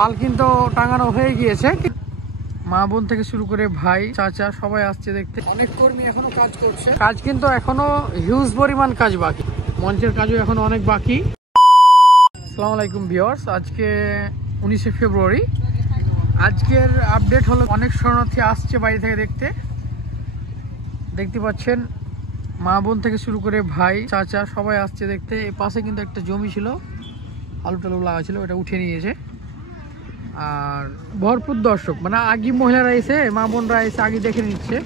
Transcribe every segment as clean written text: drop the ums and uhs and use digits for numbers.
পাল কিন্তু টাঙানো হয়ে গিয়েছে। মা বোন থেকে শুরু করে ভাই চাচা সবাই আসছে দেখতে। অনেক কর্মী এখনো কাজ করছে, কাজ কিন্তু এখনো হিউজ পরিমাণ কাজ বাকি, মঞ্চের কাজও এখনো অনেক বাকি। আসসালামু আলাইকুম ভিউয়ার্স, আজকে 19শে ফেব্রুয়ারি। আজকের আপডেট হলো অনেক শরণার্থী আসছে বাইরে থেকে দেখতে পাচ্ছেন। মা বোন থেকে শুরু করে ভাই চাচা সবাই আসছে দেখতে। এই পাশে কিন্তু একটা জমি ছিল, আলু টালু লাগা ছিল, ওটা উঠে নিয়েছে। আর ভরপুর দর্শক, মানে আগে মহিলারা এসে মা বোনরা এসে আগে দেখে নিচ্ছে।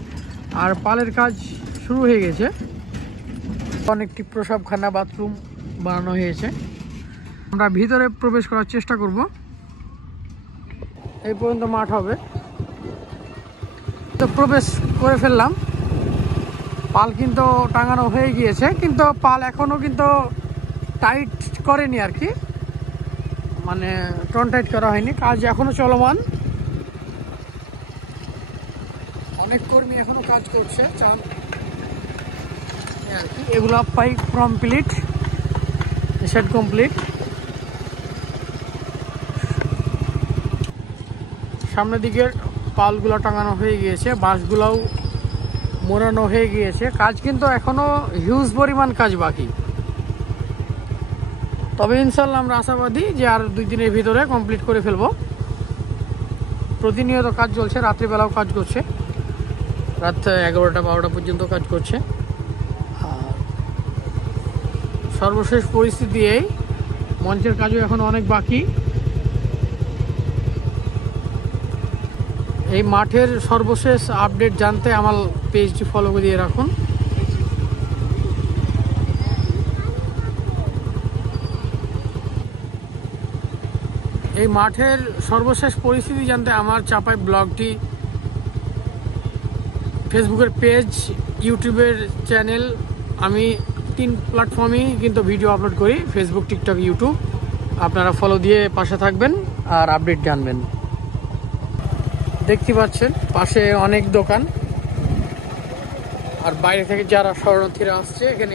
আর পালের কাজ শুরু হয়ে গেছে। অনেকটি প্রসাবখানা বাথরুম বানানো হয়েছে। আমরা ভিতরে প্রবেশ করার চেষ্টা করব। এই পর্যন্ত মাঠ হবে, তো প্রবেশ করে ফেললাম। পাল কিন্তু টাঙানো হয়ে গিয়েছে, কিন্তু পাল এখনো কিন্তু টাইট করেনি আর কি, মানে টন টাইট করা হয়নি, কাজ এখনো চলমান। অনেক কর্মী এখনো কাজ করছে চান আর কি। এগুলো পাইপ কমপ্লিট, সেট কমপ্লিট। সামনের দিকের পালগুলো টাঙানো হয়ে গিয়েছে, বাঁশগুলাও মোড়ানো হয়ে গিয়েছে। কাজ কিন্তু এখনো হিউজ পরিমাণ কাজ বাকি, তবে ইনশাল্লাহ আমরা আশাবাদী যে আর 2 দিনের ভিতরে কমপ্লিট করে ফেলবো। প্রতিনিয়ত কাজ চলছে, রাত্রিবেলাও কাজ করছে, রাত 11টা 12টা পর্যন্ত কাজ করছে। আর সর্বশেষ পরিস্থিতি এই, মঞ্চের কাজও এখন অনেক বাকি। এই মাঠের সর্বশেষ আপডেট জানতে আমার পেজটি ফলো দিয়ে রাখুন। এই মাঠের সর্বশেষ পরিস্থিতি জানতে আমার চাপাই ব্লগটি, ফেসবুকের পেজ, ইউটিউবের চ্যানেল, আমি 3 প্ল্যাটফর্মেই কিন্তু ভিডিও আপলোড করি, ফেসবুক, টিকটক, ইউটিউব। আপনারা ফলো দিয়ে পাশে থাকবেন আর আপডেট জানবেন। দেখতে পাচ্ছেন পাশে অনেক দোকান, আর বাইরে থেকে যারা শরণার্থীরা আসছে এখানে